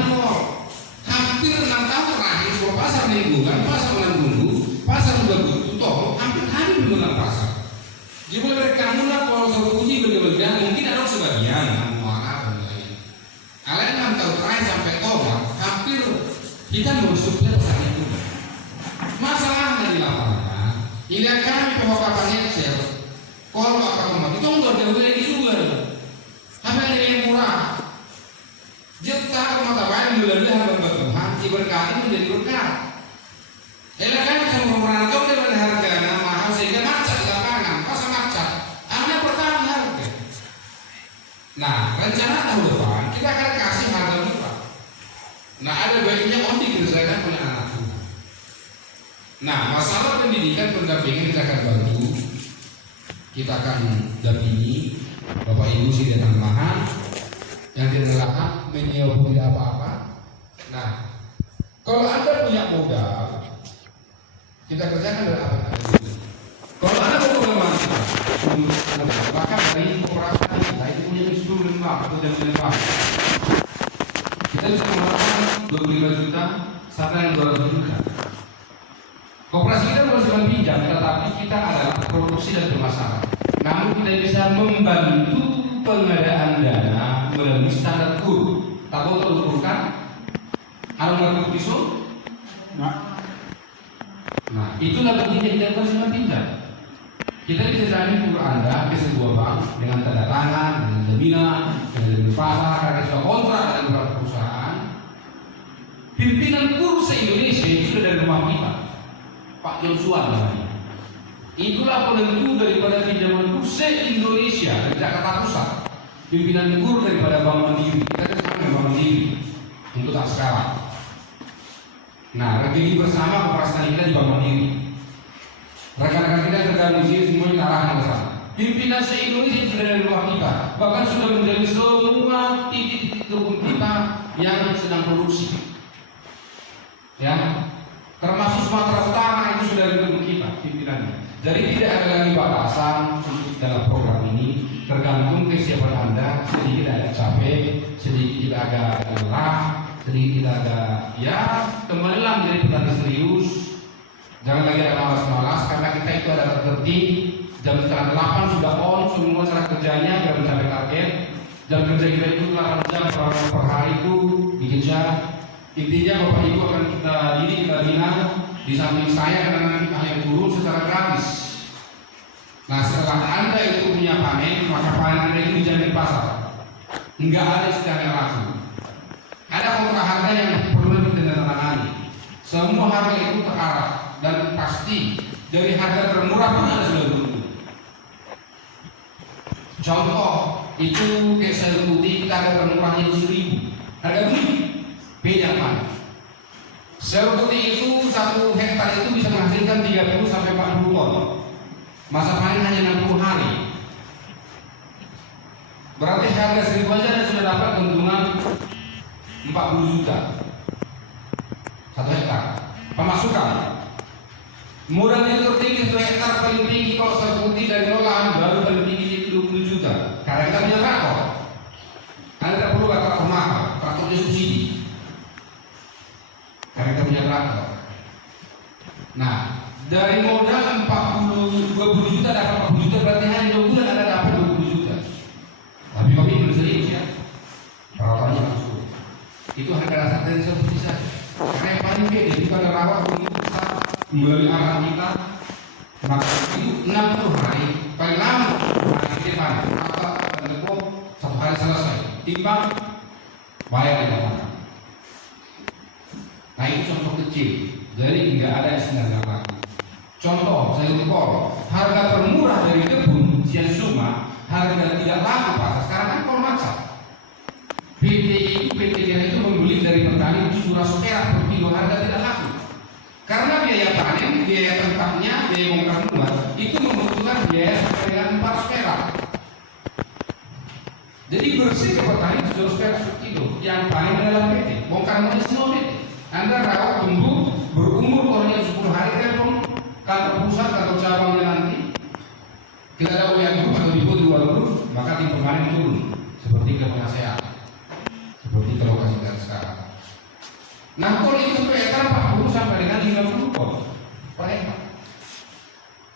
hampir 6 tahun terakhir bahwa pasar lingkungan, pasar Menanggundu, pasar Udah toh hampir habis menggunakan pasar. Jadi mereka mulai kalau serupuji berlebihan mungkin ada sebagian muara dan lain. Kalian 6 tahun terakhir sampai tobat hampir kita mensuplai pasar itu. Masalahnya di lapangan, ini kami pemaparannya share. Kalau akan membuat itu enggak ada lagi juga. Apa yang murah? Juta mata baik mulai hamba Tuhan, berkah menjadi berkah. Kan bisa memperhatikan itu dengan harga mahal sehingga macet di lapangan, pasang macet. Anda bertahan harga. Nah, rencana tahun depan kita akan kasih harga murah. Nah, ada baiknya on dikerjakan oleh anak Tuhan. Nah, masalah pendidikan pendampingan kita akan bantu. Kita akan dampingi Bapak Ibu sih datang lahan yang tidak lahan menyewa tidak apa-apa. Nah, kalau Anda punya modal, kita kerjakan dari apa yang ada dulu. Kalau Anda mau modal bahkan dari koperasi kita itu punya seluruh lembah atau jam lembah, kita bisa menggunakan 25 juta sampai yang 200 juta. Koperasi kita bukan pinjam, tetapi kita adalah produksi dan pemasaran. Namun kita bisa membantu pengadaan dana melalui standar kur. Tak boleh terukurkan. Kalau nggak pisau, nah itulah begini kita harus pinjam. Kita bisa jamin kur Anda ke sebuah bank dengan tanda tangan, dengan jaminan, dengan pasar, karena sudah kontrak dengan beberapa perusahaan. Pimpinan kur se-Indonesia itu sudah dari rumah kita. Pak Joshua namanya. Itulah penentu daripada pinjaman kur se-Indonesia dari Jakarta Pusat. Pimpinan kur daripada Bank Mandiri. Kita sekarang Bank Mandiri untuk tak sekarang. Nah, rekening bersama operasi kita di Bank Mandiri. Rekan-rekan kita tergabung di sini semuanya kita arahkan ke sana. Pimpinan se-Indonesia sudah dari luar kita, bahkan sudah menjadi semua titik-titik kebun kita yang sedang produksi. Ya, termasuk Sumatera Utara itu sudah dari kebun kita pimpinannya. Jadi tidak ada lagi batasan dalam program ini, tergantung kesiapan Anda. Sedikit agak capek, sedikit agak lelah, sedikit agak ya kembalilah menjadi petani serius. Jangan lagi ada malas-malas karena kita itu ada tertib. Jam setengah 8 sudah on semua cara kerjanya biar mencapai target. Jam kerja kita itu 8 jam per hari itu dikejar. Intinya Bapak Ibu akan kita didik, kita bina di samping saya karena nanti hanya turun secara gratis. Nah setelah Anda itu punya panen, maka panen Anda itu dijamin pasar. Enggak ada istilah yang laku. Ada kontrak harga yang perlu ditandatangani. Semua harga itu terarah dan pasti dari harga termurah pun ada sudah beruntung. Contoh itu kayak sayur putih kita harga termurahnya itu 1.000, harga beli beda mana? Sayur putih itu 1 hektar itu bisa menghasilkan 30 sampai 40 ton. Masa panen hanya 60 hari. Berarti harga 1.000 aja Anda sudah dapat keuntungan 40 juta 1 hektar. Pemasukan modal yang tertinggi 1 hektar paling tinggi kalau sayur putih dari olahan baru paling tinggi 20 juta. Karena kita punya traktor. Anda tidak perlu traktor mahal, traktornya subsidi. Karena kita punya traktor. Nah, dari modal 20 juta dapat 40 juta berarti hanya 2 bulan Anda dapat 20 juta. Tapi kopi belum serius ya. Perawatannya langsung. Itu harga dasar dari subsidi saja. Karena yang paling gede itu ada rawat begitu besar melalui arahan kita. Maka itu 60 hari paling lama hari di depan apa dan tepung 1 hari selesai timbang bayar di depan. Nah itu contoh kecil, jadi nggak ada istilah yang laku. Contoh sayur kol, harga termurah dari kebun Sian Suma, harga tidak laku pasar sekarang kan kol macam. PT itu membeli dari petani 700 perak per kilo, harga tidak laku. Karena biaya panen, biaya tempatnya, biaya bongkar muat itu membutuhkan biaya sampai dengan 400 perak. Jadi bersih ke petani 700 perak per kilo. Yang panen adalah PT, bongkar muat semua PT. Anda rawat tumbuh berumur kurangnya 10 hari telepon kantor pusat atau cabangnya nanti. Kita ada yang grup atau di luar grup, maka tim pemanen turun seperti ke penasehat, seperti ke lokasi kita sekarang. Nah, kol itu 1 hektar 40 sampai dengan 50 ton per hektar.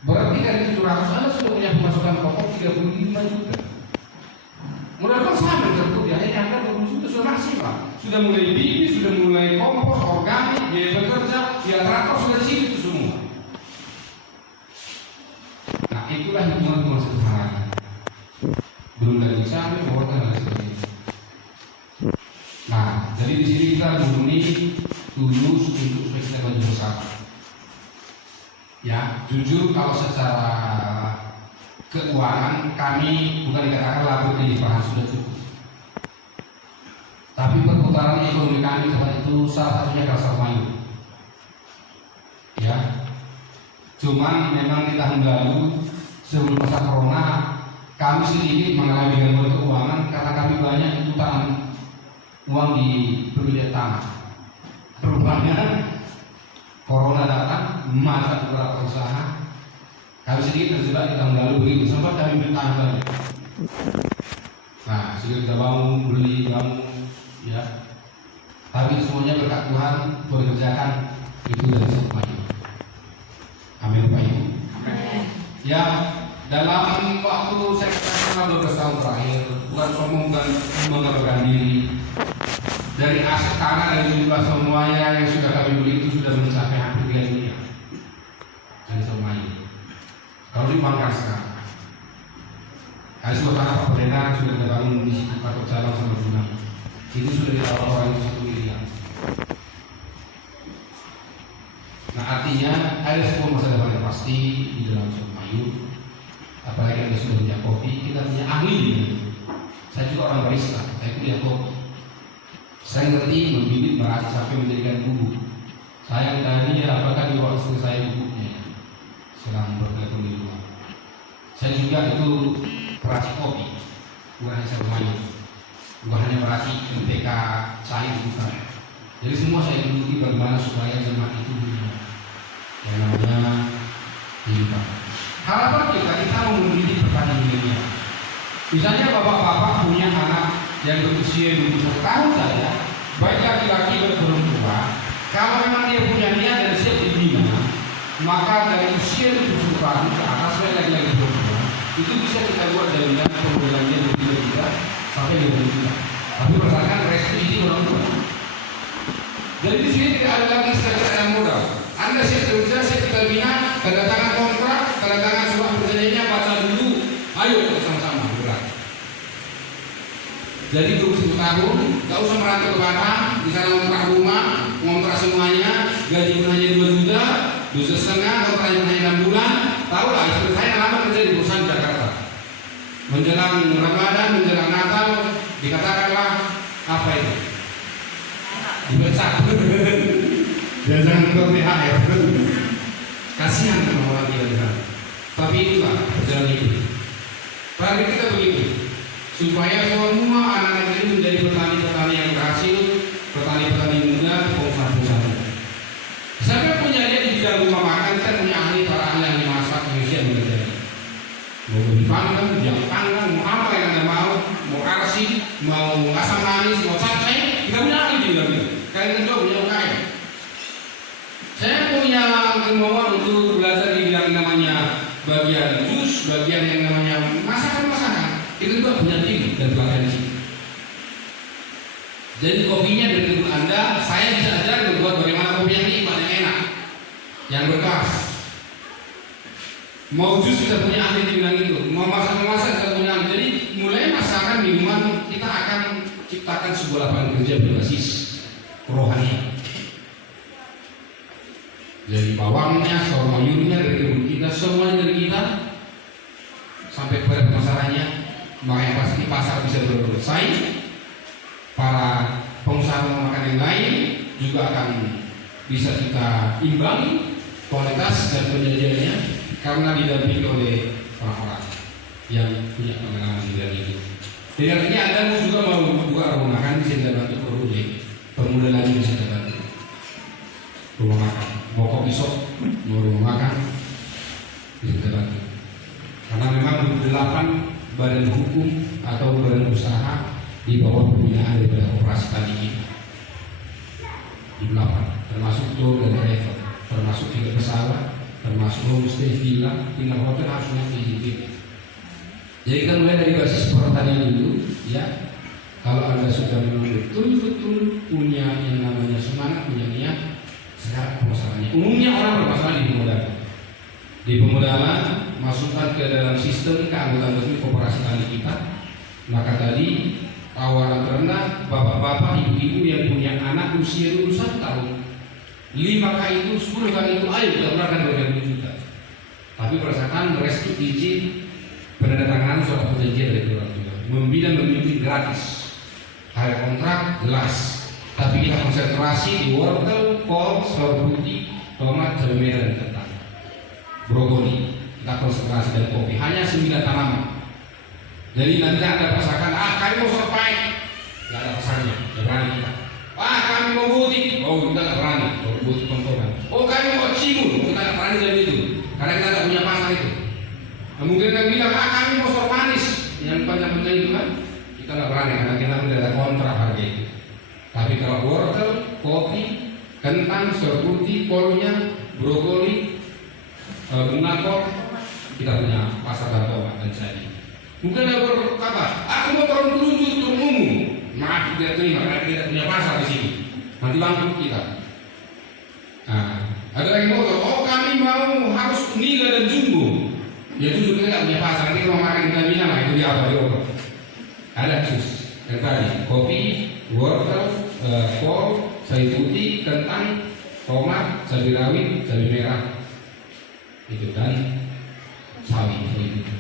Berarti dari 700 Anda sudah punya pemasukan pokok 35 juta. Modal kan sama tentu biayanya Anda 20 juta sudah maksimal. Sudah mulai bibit, sudah mulai kompos, organik, biaya bekerja, biaya traktor sudah di sini itu semua. Nah, itulah hitungan sederhana. Belum lagi cabai, bawang dan lain sebagainya. Nah, jadi di sini kita murni tulus untuk supaya kita maju bersama. Ya, jujur kalau secara keuangan kami bukan dikatakan labur limpahan sudah cukup. Tapi perputaran ekonomi kami saat itu salah satunya Pasar Mayu. Ya, cuman memang di tahun lalu sebelum masa corona kami sedikit mengalami gangguan keuangan karena kami banyak itu tanam uang di pembelian tanah. Rupanya corona datang, masa beberapa usaha kami sedikit terjebak di tahun lalu begitu, sempat kami beli tanah lagi. Nah, sudah kita bangun, beli, ya. Tapi semuanya berkat Tuhan, Tuhan kerjakan itu dari semuanya. Amin Pak Ibu. Ya, dalam waktu saya katakan 12 tahun terakhir, bukan sombong dan membanggakan diri. Dari aset tanah dari jumlah semuanya yang sudah kami beli itu sudah mencapai hampir 3 miliar. Dari semuanya. Kalau dibanggakan sekarang. Ada sebuah tanah Pak Pendeta sudah dibangun di situ Patok Cabang sama Bunang. Itu sudah ditawar orang itu 1 miliar. Nah artinya ada sebuah masa depan yang pasti di dalam Mayu. Apalagi kita sudah punya kopi, kita punya ahli. Saya juga orang barista, saya kuliah kopi. Saya ngerti membibit, meracik sampai menjadikan bubuk. Saya tanya apakah di waktu istri saya bubuknya. sedang berkeliling di rumah. Saya juga itu peracik kopi, bukan hanya saya bukan hanya meracik MPK cair, bukan. Jadi semua saya ikuti bagaimana supaya jemaat itu punya yang namanya kehidupan. Harapan kita mau mendidik petani milenial. Misalnya bapak-bapak punya anak yang berusia 21 tahun saja, baik laki-laki maupun perempuan, kalau memang dia punya niat dan siap dibina, maka dari usia 70 tahun ke atas, laki-laki perempuan, itu bisa kita buat jaminan pembelajaran yang tidak sampai 20 juta. Tapi berdasarkan restriksi orang tua. Jadi di sini tidak ada lagi sekedar modal. Anda siap kerja, siap kita bina, tanda tangan kontrak, tanda tangan surat perjanjiannya, baca dulu, ayo sama-sama berat. Jadi 20 tahun, gak usah merantau ke Batam, di sana ngontrak rumah, ngontrak semuanya, gaji pun hanya 2 juta, 2,5, kontraknya hanya 6 bulan. Tahu lah, istri saya lama kerja di perusahaan Jakarta. Menjelang Ramadan, menjelang Natal, dikatakanlah apa itu? Dipecat. Dan jangan ke THR. Kasihan sama orang tinggal di sana. Tapi itulah perjalanan hidup. Target kita begitu, supaya semua anak-anak ini menjadi petani-petani yang berhasil, petani-petani muda, pengusaha-pengusaha. Sampai punya dia di bidang rumah makan, kita punya ahli, para ahli masak, yang siap bekerja. Mau dipanggang, jam panggang, mau apa yang anda mau arsik, mau asam manis, mau capcay, kita punya ahli di bidang itu. Kalian juga punya UKM. Saya punya kemauan untuk belajar di bidang namanya bagian jus, bagian yang namanya masakan-masakan. Itu juga punya tim dan pelatihan di sini. Jadi kopinya dari kebun Anda, saya bisa ajar membuat bagaimana kopi yang nikmat, yang enak, yang berkelas. Mau jus kita punya ahli di bidang itu, mau masak-masak kita punya ahli. Jadi mulai masakan minuman kita akan ciptakan sebuah lapangan kerja berbasis rohani. Jadi bawangnya, sayurnya dari kebun kita, semuanya dari kita sampai kepada pemasarannya. Maka yang pasti pasar bisa bersaing. Para pengusaha makan yang lain juga akan bisa kita imbangi kualitas dan penyajiannya karena didampingi oleh orang-orang yang punya pengalaman di bidang itu. Dengan ini Anda juga mau buka rumah makan bisa kita bantu proyek pemuda lagi bisa kita bantu rumah makan. Mau kopi shop, mau rumah makan bisa kita bantu. Karena memang 8 badan hukum atau badan usaha di bawah pembinaan daripada operasi tani kita. Di 8, termasuk tour dan driver, termasuk tiga pesawat, termasuk homestay, villa, tinggal hotel harus nanti izin. Jadi kita mulai dari basis pertanian dulu, ya. Kalau Anda sudah betul-betul punya yang namanya semangat, punya niat, sekarang permasalahannya. Umumnya orang bermasalah di pemodalan. Di pemodalan, masukkan ke dalam sistem keanggotaan resmi koperasi tani kita. Maka tadi tawaran terendah, bapak-bapak, ibu-ibu yang punya anak usia 21 tahun, 5 kali itu, 10 kali itu, ayo kita keluarkan 2 juta. Tapi berdasarkan restu izin penandatanganan surat perjanjian dari orang tua, membina memimpin gratis, hari kontrak jelas. Tapi kita konsentrasi di wortel, kol, sayur putih, tomat, cabai merah dan kentang, brokoli. Kita konsentrasi dan kopi, hanya 9 tanaman. Jadi nanti Anda pasakan, kami mau survive, nggak ada pasarnya, nggak berani kita. Kami mau butik, kita nggak berani, butik kontoran. Kami mau cimul, kita nggak berani dari itu, karena kita nggak punya pasar itu. Nah, mungkin yang bilang, kami mau sop manis, yang panjang-panjang itu kan, kita nggak berani karena kita tidak ada kontrak harga itu. Tapi kalau wortel, kopi, kentang, sayur putih, kolnya, brokoli, bunga kol, kita punya pasar dan tomat dan jadi. Mungkin ada berkata, aku mau turun umum. Maaf tidak terima karena kita tidak punya pasar di sini. Nanti bangkrut kita. Nah, ada lagi mau, kami mau harus nila dan jumbo. Ya jumbo kita tidak punya pasar. Nanti kalau makan kita bilang, itu di apa di obat. Ada jus yang tadi, kopi, wortel, kol, sayur putih, kentang, tomat, cabai rawit, cabai merah. Itu dan sawi itu.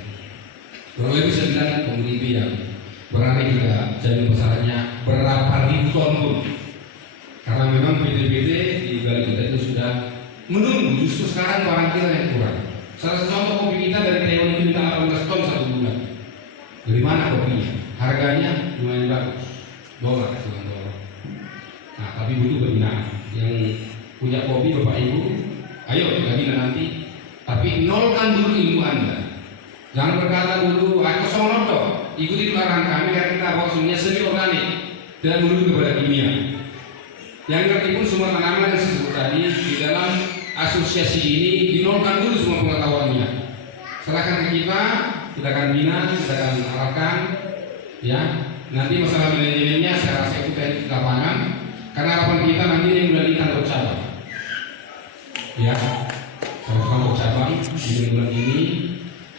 Kalau lebih bisa bilang komoditi yang berani kita jamin pasarannya berapa ribu ton pun. Karena memang PT-PT di balik kita itu sudah menunggu, justru sekarang barang kita yang kurang. Salah satu contoh kopi kita dari Taiwan itu minta 18 ton satu bulan. Dari mana kopinya? Harganya lumayan bagus, $, bukan $. Nah, tapi butuh pembinaan. Yang punya kopi Bapak Ibu, ayo kita bina nanti. Tapi nolkan dulu ilmu Anda. Jangan berkata dulu, aku sonor toh. Ikuti arahan kami karena kita maksudnya semi organik, tidak menuju kepada kimia. Yang ngerti pun semua tanaman yang disebut tadi di dalam asosiasi ini dinolkan dulu semua pengetahuannya. Serahkan ke kita akan bina, kita akan arahkan, ya. Nanti masalah manajemennya saya rasa itu teknik lapangan. Karena harapan kita nanti yang bulan ini kantor cabang, ya. Kantor cabang di bulan ini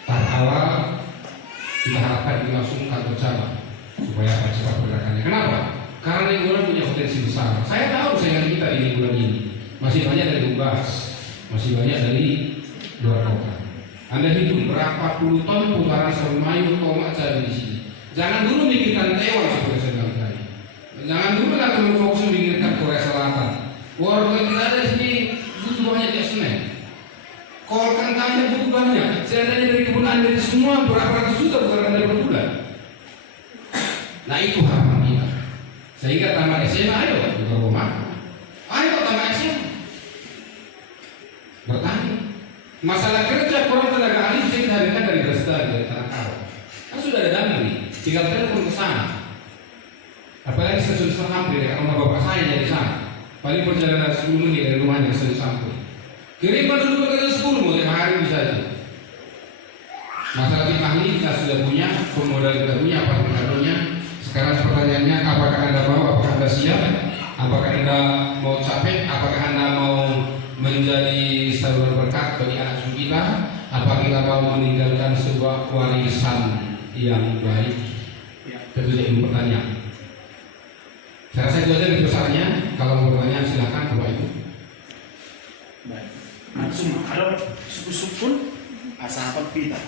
tahap awal kita harapkan itu langsung kantor cabang supaya cepat pergerakannya. Kenapa? Karena lingkungan punya potensi besar. Saya tahu saingan kita di lingkungan ini masih banyak dari Ubas, masih banyak dari luar kota. Anda hitung berapa puluh ton putaran sermayu tomat cabai di sini. Jangan dulu mikirkan Taiwan seperti saya bilang tadi. Jangan dulu lah terlalu fokus memikirkan Korea Selatan. Warga kita ada di sini butuh banyak ya Senin. Kolkan kami butuh banyak. Saya tanya dari kebun Anda itu semua berapa ratus juta putaran Anda per bulan. Nah itu harapan kita. Sehingga tamat SMA ayo di rumah. Ayo tamat SMA. Bertani. Masalah kerja kurang tenaga ahli bisa kita hadirkan dari Brastari, dari Tanah Karo. Kan sudah ada dana nih, tinggal telepon ke sana. Apalagi stasiun Sampri, dekat rumah bapak saya dari sana. Paling perjalanan 10 menit dari rumahnya ke stasiun Sampri. Kirimkan dulu bekerja 10 mau 5 hari bisa aja. Masalah tim ahli kita sudah punya, pemodal kita punya, apa pengaruhnya. Sekarang pertanyaannya, apakah Anda mau, apakah Anda siap, apakah Anda mau capek, apakah Anda mau menjadi saluran berkat bagi anak cucu kita, apa kita mau meninggalkan sebuah warisan yang baik? Tentu jadi pertanyaan. Saya rasa itu aja besarnya. Kalau mau bertanya silakan Bapak Ibu. Baik, langsung kalau suku pun asal apa kita.